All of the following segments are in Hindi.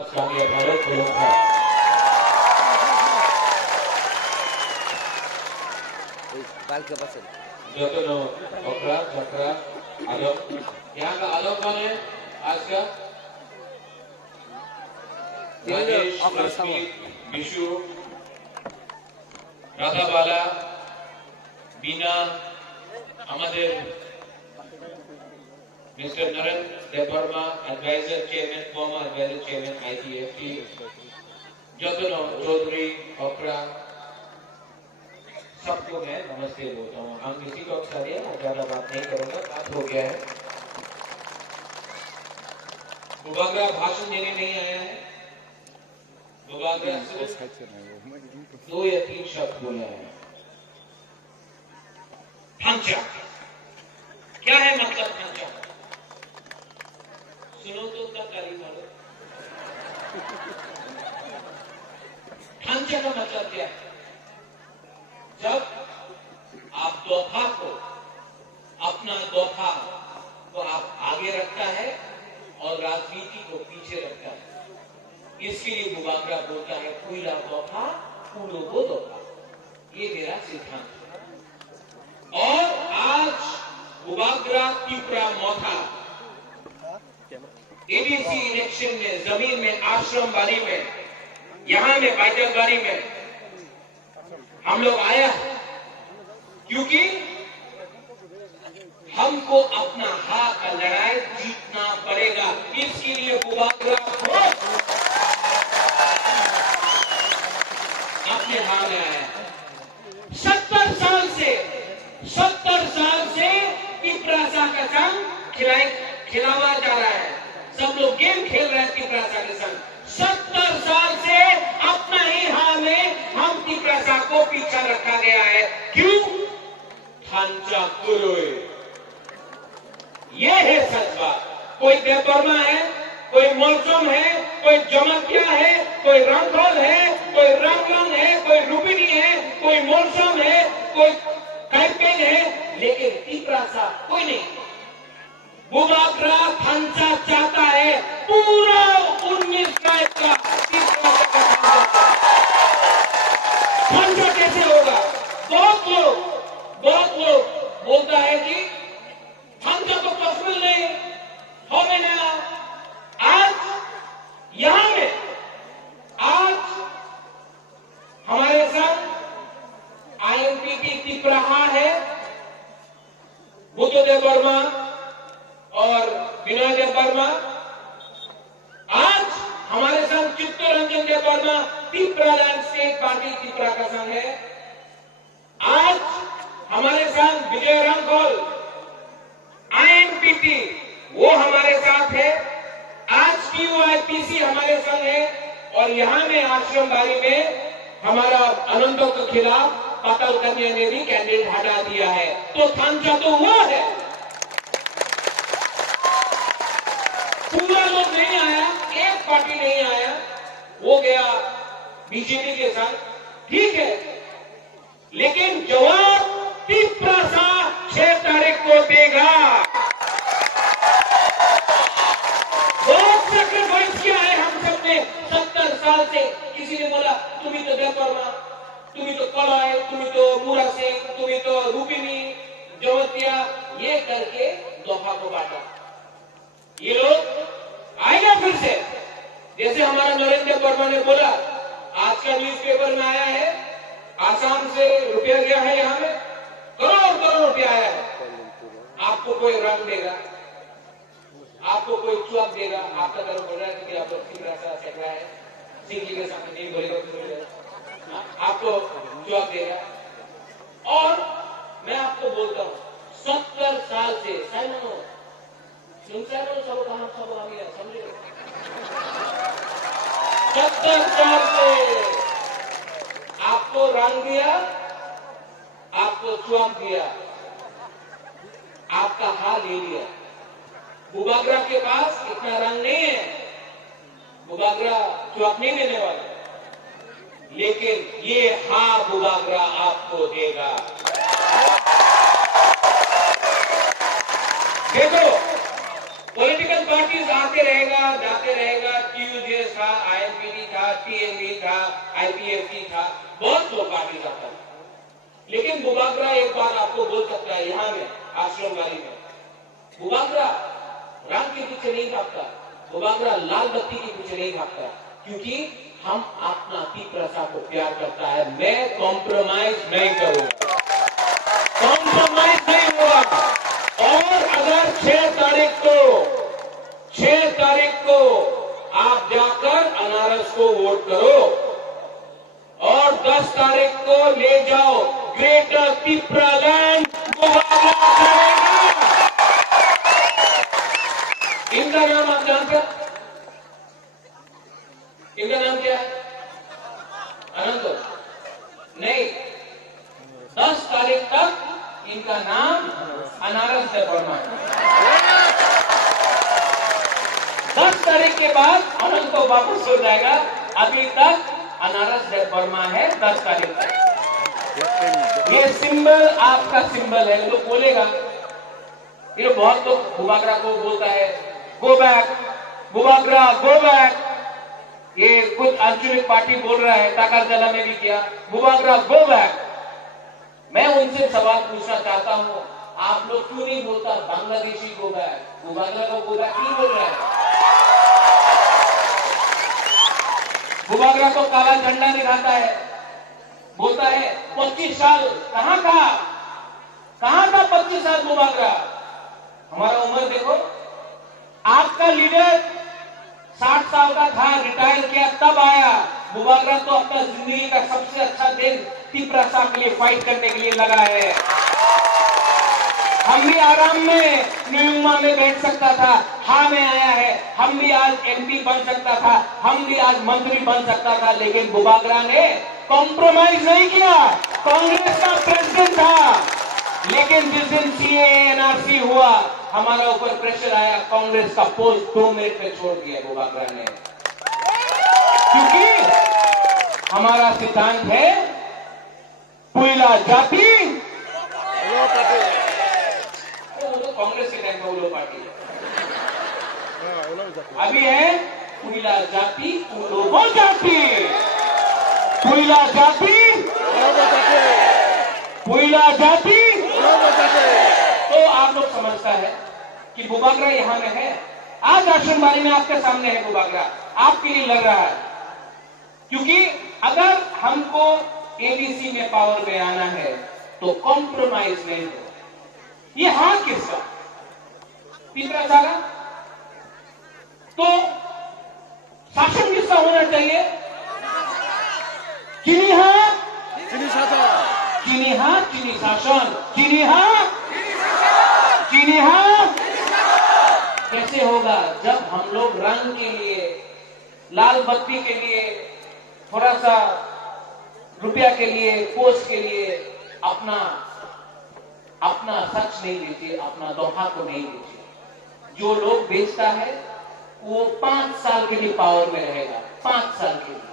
Kami Bharat Golkha. जतनो ओकरा झकरा आलोक यहाँ का आलोक कौन है आज का राजेश लक्ष्मी विशु राधा बाला बीना हमारे mister Narendra Debbarma advisor chairman former advisor chairman ITFT जतनो चौधरी ओकरा सबको मैं नमस्ते बोलता हूँ। हम किसी को अक्सर दिया मैं ज्यादा बात नहीं करूंगा, बात हो गया है। बुबागरा भाषण देने नहीं आया है। बुबागरा सिर्फ 2 या 3 शब्द बोला है। ढांचा क्या है मतलब ढांचा? सुनो तो उसका तारीफ मारो। ढांचा का मतलब क्या है? जब आप दोफा को अपना दोफा को आप आगे रखता है और राजनीति को पीछे रखता है, इसके लिए बुबागरा बोलता है कुइला दोफा कूलो को दोफा। ये मेरा सिद्धांत है। और आज बुबागरा त्रिपुरा मोथा एडीसी इलेक्शन में जमीन में आश्रम बाड़ी में यहां में बैठक बाड़ी में हम लोग आया क्योंकि हमको अपना हाथ का लड़ाई जीतना पड़ेगा। इसके लिए बुबागरा को अपने हाथ में आया। 70 साल से तिपरासा का संग खिलावा जा रहा है। सब लोग गेम खेल रहे हैं तिपरासा के संग। 70 साल से अपना ही हाल में हम तिपरासा को पीछा रखा गया है। क्यों? ढांचा कुलोए। ये है सच बात। कोई देवबर्मा है, कोई मौसम है, कोई जमकिया है, कोई रंगोल है, कोई रंगलंग है, कोई रुबिनी है, कोई मौसम है, कोई कैपेन है, लेकिन तिपरासा कोई नहीं। बुबागरा ढांचा चाहता है पूरा 19 ट्राइब का ढांचा कैसे होगा? बहुत लोग बोलता है कि ढांचा तो पॉसिबल नहीं हो गया ना। आज यहां में आज हमारे साथ आईएनपीटी तिपराहा है, बुद्धदेव वर्मा और विनय देव वर्मा। आज हमारे साथ Chittaranjan Dev Varma Tripura land state party Tripura का संघ है। आज हमारे साथ विजय रंगोल आईएनपीटी वो हमारे साथ है। आज टीयूआईपीसी हमारे संग है। और यहां में आश्रम बाड़ी में हमारा अनंतों के खिलाफ पतल कन्या ने भी कैंडिडेट हटा दिया है। तो ढांचा तो हुआ है। पूरा लोग नहीं आया, एक पार्टी नहीं आया, वो गया बीजेपी के साथ, ठीक है। लेकिन जवाब तिपरासा 6 तारीख को देगा। बहुत सैक्रिफाइस किया है हम सब ने 70 साल से। किसी ने बोला तुम ही तो देवबर्मा, तुम ही तो कलाय, तुम ही तो मूरा सिंह, तुम ही तो रूपिनी जवतिया, ये करके दोफा को बांटा। ये लोग आएगा फिर से। जैसे हमारा नरेंद्र वर्मा ने बोला, आज का न्यूज़पेपर में आया है, आसाम से रुपया गया है, यहां में करोड़ रुपया आया है। आपको कोई रंग देगा, आपको कोई चुआक देगा। आपका तरफ बोल रहा है कि आप लोग तिपरासा चल रहा है, सिंह जी के सामने नहीं बोलेगा, आपको चुआक देगा। और मैं आपको बोलता हूं 70 साल से सब समझे 70 साल से आपको रंग दिया, आपको चुआक दिया, आपका हाल ले लिया। बुबागरा के पास इतना रंग नहीं है, बुबागरा चुआक नहीं देने वाला, लेकिन ये हाँ बुबागरा आपको देगा। देखो पॉलिटिकल पार्टीज आते रहेगा, जाते रहेगा, टीयूजेएस था, आईएनपीडी था, टीएमवी था, आईपीएफटी था, बहुत लोग पार्टीज आता है। लेकिन बुबागरा एक बार आपको बोल सकता है, यहां में आश्रमवाड़ी में बुबागरा रंग के पीछे नहीं भागता, बुबागरा लाल बत्ती के पीछे नहीं भागता, क्योंकि हम अपना तीव्रता को प्यार करता है। मैं कॉम्प्रोमाइज नहीं करूंगा, कॉम्प्रोमाइज नहीं हुआ। और अगर 6 तारीख को आप जाकर अनारस को वोट करो और 10 तारीख को ले जाओ ग्रेटर तिप्रालैंड बुबागरा करेगा। इनका नाम आप जानते हैं? इनका नाम क्या है? अनंत नहीं, 10 तारीख तक इनका नाम अनारस देवर्मा है। 10 तारीख के बाद अनंत को वापस हो जाएगा। अभी तक अनारस देवर्मा है 10 तारीख तक। ये सिंबल आपका सिंबल है। लोग बोलेगा, ये बहुत लोग बुबागरा को बोलता है go back, Bubagra go back. ये कुछ आंचलिक पार्टी बोल रहा है, ताकरजला में भी किया, बुबागरा गो बैक। मैं उनसे सवाल पूछना चाहता हूं, आप लोग क्यों नहीं बोलता बांग्लादेशी गो बैक? बुबागरा को गो बैक क्यों बोल रहा है? बुबागरा को काला झंडा दिखाता है, बोलता है 25 साल कहां था 25 साल बुबागरा? हमारा उम्र देखो, आपका लीडर 60 साल का था, रिटायर किया तब आया। बुबागरा तो अपना जिंदगी का सबसे अच्छा दिन तिप्रासा के लिए फाइट करने के लिए लगा है। हम भी आराम में न्यूमा में बैठ सकता था, हाँ में आया है। हम भी आज एमपी बन सकता था, हम भी आज मंत्री बन सकता था, लेकिन बुबागरा ने कॉम्प्रोमाइज नहीं किया। कांग्रेस का प्रेसिडेंट था, लेकिन जिस दिन सीए एनआरसी हुआ, हमारा ऊपर प्रेशर आया, कांग्रेस का पोस्ट 2 मिनट पे छोड़ दिया बुबागरा ने, क्योंकि हमारा सिद्धांत है पुइला जाति। कांग्रेस के टाइम पे उलो पार्टी अभी है पुइला जाति, उलोगो जाति, पुइला जाति, पुइला जाति। तो आप लोग समझता है कि बुबागरा यहां में है। आज आश्रमबाड़ी में आपके सामने है बुबागरा, आपके लिए लड़ रहा है, क्योंकि अगर हमको एबीसी में पावर में आना है तो कॉम्प्रोमाइज नहीं हो। ये हाथ किसका? तिप्रासा का? तो शासन किसका होना चाहिए? चीनी हाथ, चीनी शासन, चीनी हाथ, चीनी शासन, चीनी हाथ, चीनी हाथ। कैसे होगा? जब हम लोग रंग के लिए, लाल बत्ती के लिए, थोड़ा सा रुपया के लिए, पोस्ट के लिए अपना सच नहीं बेचे, अपना दोहा को नहीं बेचे। जो लोग बेचता है वो 5 साल के लिए पावर में रहेगा, 5 साल के लिए,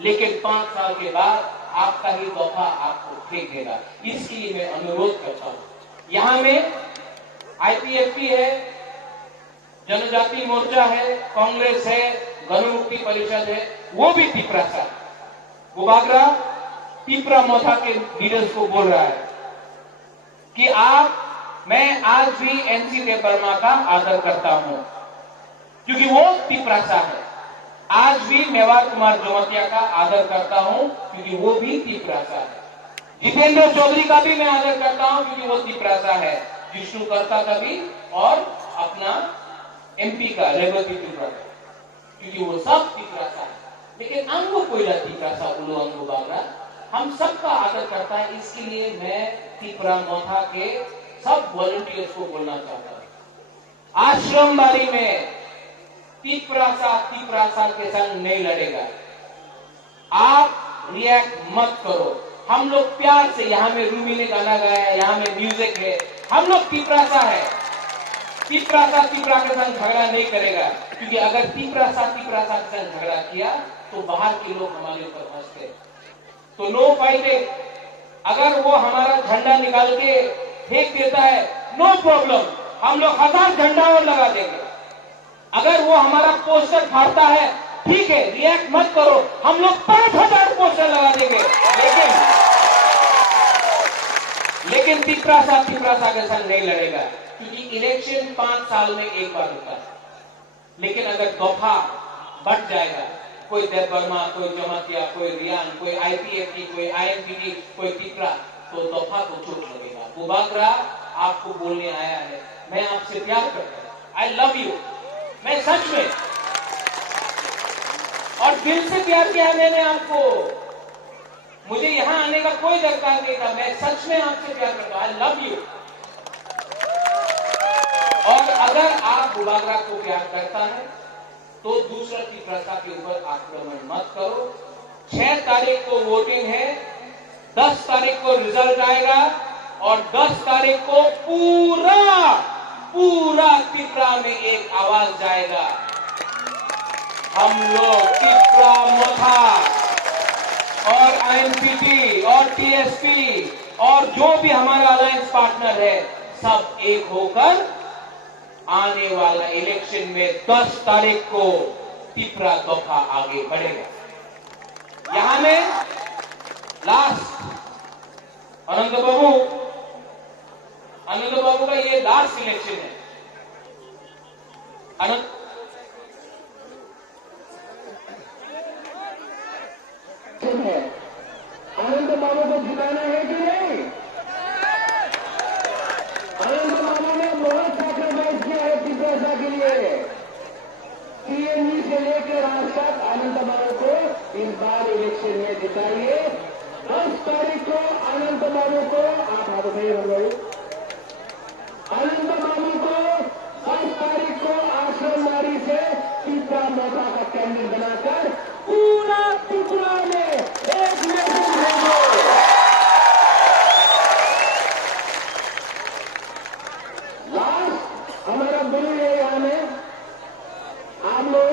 लेकिन 5 साल के बाद आपका ही दोहा आपको फेंक देगा। इसके लिए मैं अनुरोध करता हूं, यहां में आईपीएफटी है, जनजाति मोर्चा है, कांग्रेस है, गणमुक्ति परिषद है, वो भी तिप्रासा है। बुबागरा तिप्रा मोथा के लीडर्स को बोल रहा है कि मैं आज भी एनसी देवर्मा का आदर करता हूं, क्योंकि वो तिप्रासा है। आज भी मेवाड़ कुमार जोमतिया का आदर करता हूं, क्योंकि वो भी तिप्रासा है। जितेंद्र चौधरी का भी मैं आदर करता हूं, क्योंकि वो तिप्रासा है। विष्णु कर्ता का भी, और अपना एमपी का रेवती तिप्रासा, क्योंकि वो सब तिप्रासा है। लेकिन अंगो कोयला तिप्रासा उलो अंगो बागरा हम सबका आदर करता है। इसके लिए मैं तिप्रा मोथा के सब वॉलंटियर्स को बोलना चाहता हूं, आश्रमबाड़ी में तिप्रासा के संग नहीं लड़ेगा। आप रिएक्ट मत करो। हम लोग प्यार से, यहाँ में रूबी ने गाना गाया है, यहाँ में म्यूजिक है, हम लोग तिप्रासा है। तिप्रा के संग झगड़ा नहीं करेगा, क्योंकि अगर तिप्रासा के संग झगड़ा किया तो बाहर के लोग हमारे ऊपर हंसते। तो नो फाइटिंग। अगर वो हमारा झंडा निकाल के फेंक देता है, नो प्रॉब्लम, हम लोग 1000 झंडा और लगा देंगे। अगर वो हमारा पोस्टर फाड़ता है, ठीक है, रिएक्ट मत करो, हम लोग 5000 पोस्टर लगा देंगे। लेकिन तिपरा साहब के संग नहीं लड़ेगा, क्योंकि इलेक्शन 5 साल में एक बार होता है। लेकिन अगर दफा बढ़ जाएगा, कोई देव वर्मा, कोई जमातिया, कोई रियान, कोई आईपीएफटी, कोई आईएनपीटी, कोई तिपरा, तो दफा को चोट लगेगा। बुबागरा आपको बोलने आया है, मैं आपसे प्यार करता हूं, आई लव यू, मैं सच में और दिल से प्यार किया मैंने आपको। मुझे यहां आने का कोई दरकार नहीं था, मैं सच में आपसे प्यार करता हूं, आई लव यू। और अगर आप बुबागरा को प्यार करता है तो दूसरा तिपरा के ऊपर आक्रमण मत करो। 6 तारीख को वोटिंग है, 10 तारीख को रिजल्ट आएगा और 10 तारीख को पूरा तिपरा में एक आवाज जाएगा, हम लोग तिपरा मोथा और आईएनपीटी और टीएसपी और जो भी हमारा अलायंस पार्टनर है, सब एक होकर आने वाला इलेक्शन में 10 तारीख को तिपरा दफा आगे बढ़ेगा। यहां में लास्ट अनंत बाबू का ये लास्ट इलेक्शन है। अनंत बाबू को जिताना है कि नहीं? अनंत बाबू ने बहुत सैक्रिफाइस किया है तिपरा के लिए। सीएनजी से लेकर आज तक अनंत बाबू को इस बार इलेक्शन में जिताइए। 10 तारीख को अनंत बाबू को आप हाथ नहीं हो गए, अनंत बाबू को 10 तारीख को आश्रमदारी से तिपरा मोटा का कैंडिडेट बनाकर पूरा तिपरा में एक मैसेज भेजो। लास्ट हमारा गुरु है यहाँ में, आप लोग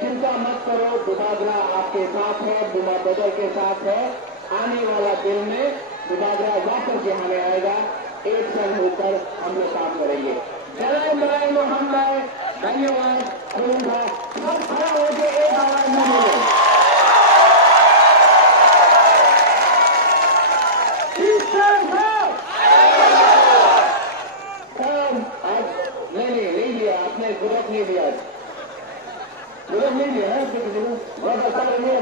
चिंता मत करो, बुबागरा आपके साथ है, बुमा बदल के साथ है। आने वाला दिन में बुबागरा वापस यहाँ में आएगा, एक संग होकर हम लोग काम करेंगे। जय मराय मोहम्मद, धन्यवाद, करूंगा सब खड़ा होकर एक आवाज में बोले नहीं लिया आपने, गुरु नहीं लिया, गुरु नहीं लिया है, बहुत अच्छा लगे।